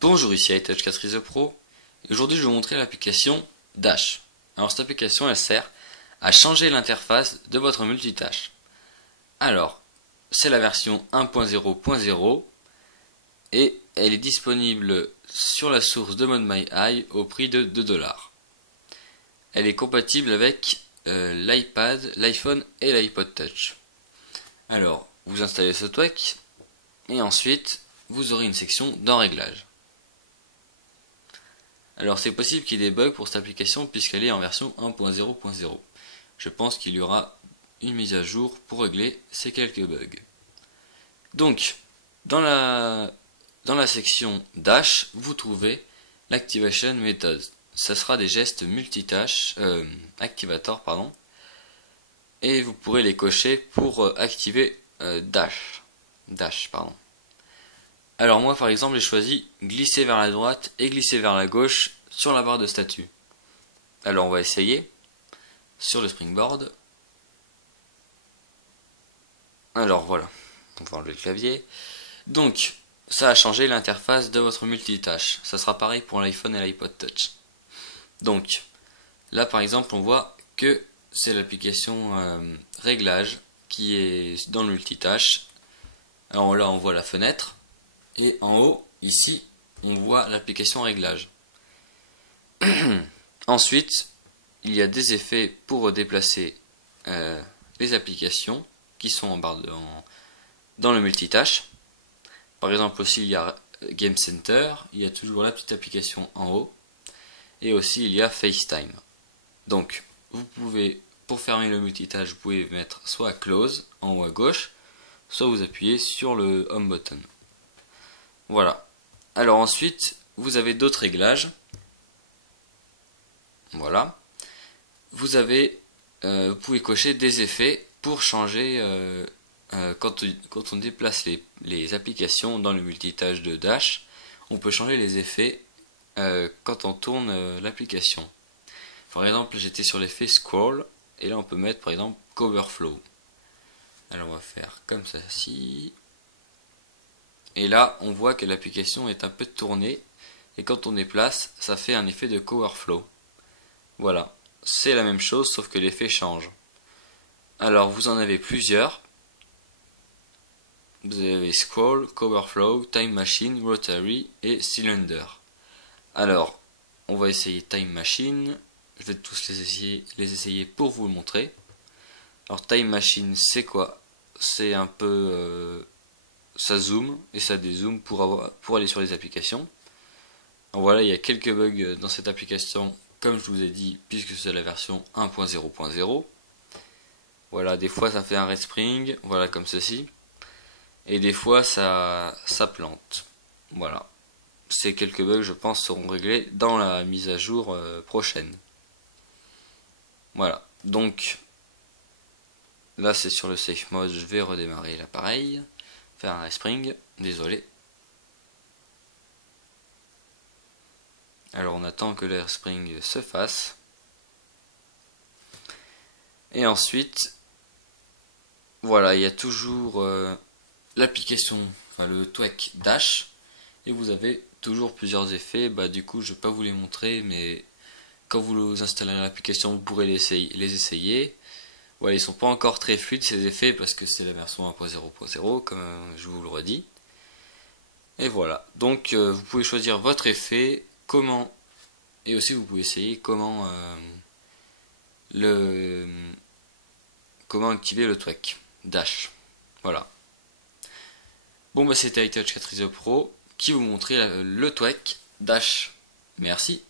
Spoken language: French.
Bonjour, ici iTouch 4 Pro. Et aujourd'hui, je vais vous montrer l'application Dash. Alors, cette application, elle sert à changer l'interface de votre multitâche. Alors, c'est la version 1.0.0 et elle est disponible sur la source de ModMyEye au prix de 2$. Elle est compatible avec l'iPad, l'iPhone et l'iPod Touch. Alors, vous installez ce TWAC et ensuite, vous aurez une section dans Réglages. Alors c'est possible qu'il y ait des bugs pour cette application puisqu'elle est en version 1.0.0. Je pense qu'il y aura une mise à jour pour régler ces quelques bugs. Donc, dans la section Dash, vous trouvez l'Activation Method. Ça sera des gestes multitâches, activator, pardon. Et vous pourrez les cocher pour activer Dash. Pardon. Alors moi par exemple j'ai choisi glisser vers la droite et glisser vers la gauche sur la barre de statut. Alors on va essayer sur le springboard. Alors voilà, on va enlever le clavier. Donc ça a changé l'interface de votre multitâche. Ça sera pareil pour l'iPhone et l'iPod Touch. Donc là par exemple on voit que c'est l'application réglage qui est dans le multitâche. Alors là on voit la fenêtre. Et en haut, ici, on voit l'application réglage. Ensuite, il y a des effets pour déplacer les applications qui sont en barre dans le multitâche. Par exemple, aussi, il y a Game Center, il y a toujours la petite application en haut. Et aussi, il y a FaceTime. Donc, vous pouvez, pour fermer le multitâche, vous pouvez mettre soit Close en haut à gauche, soit vous appuyez sur le Home button. Voilà. Alors ensuite, vous avez d'autres réglages. Voilà. Vous pouvez cocher des effets pour changer quand on déplace les applications dans le multitâche de Dash. On peut changer les effets quand on tourne l'application. Par exemple, j'étais sur l'effet scroll et là on peut mettre par exemple coverflow. Alors on va faire comme ceci. Et là, on voit que l'application est un peu tournée. Et quand on déplace, ça fait un effet de coverflow. Voilà. C'est la même chose, sauf que l'effet change. Alors, vous en avez plusieurs. Vous avez Scroll, Coverflow, Time Machine, Rotary et Cylinder. Alors, on va essayer Time Machine. Je vais tous les essayer pour vous le montrer. Alors, Time Machine, c'est quoi? C'est un peu... ça zoome et ça dézoome pour aller sur les applications. Alors voilà, il y a quelques bugs dans cette application, comme je vous ai dit, puisque c'est la version 1.0.0. Voilà, des fois ça fait un red spring, voilà comme ceci. Et des fois ça plante. Voilà. Ces quelques bugs, je pense, seront réglés dans la mise à jour prochaine. Voilà. Donc, là c'est sur le safe mode, je vais redémarrer l'appareil. Faire un spring, désolé. Alors on attend que l'air spring se fasse. Et ensuite, voilà, il y a toujours l'application, enfin le TWAC Dash. Et vous avez toujours plusieurs effets. Bah du coup je vais pas vous les montrer, mais quand vous installerez l'application, vous pourrez les essayer. Voilà, ils sont pas encore très fluides ces effets parce que c'est la version 1.0.0 comme je vous le redis. Et voilà, donc vous pouvez choisir votre effet, comment, et aussi vous pouvez essayer comment activer le TWAC Dash. Voilà. Bon bah c'était iTouch 4 Pro qui vous montrait le TWAC Dash. Merci.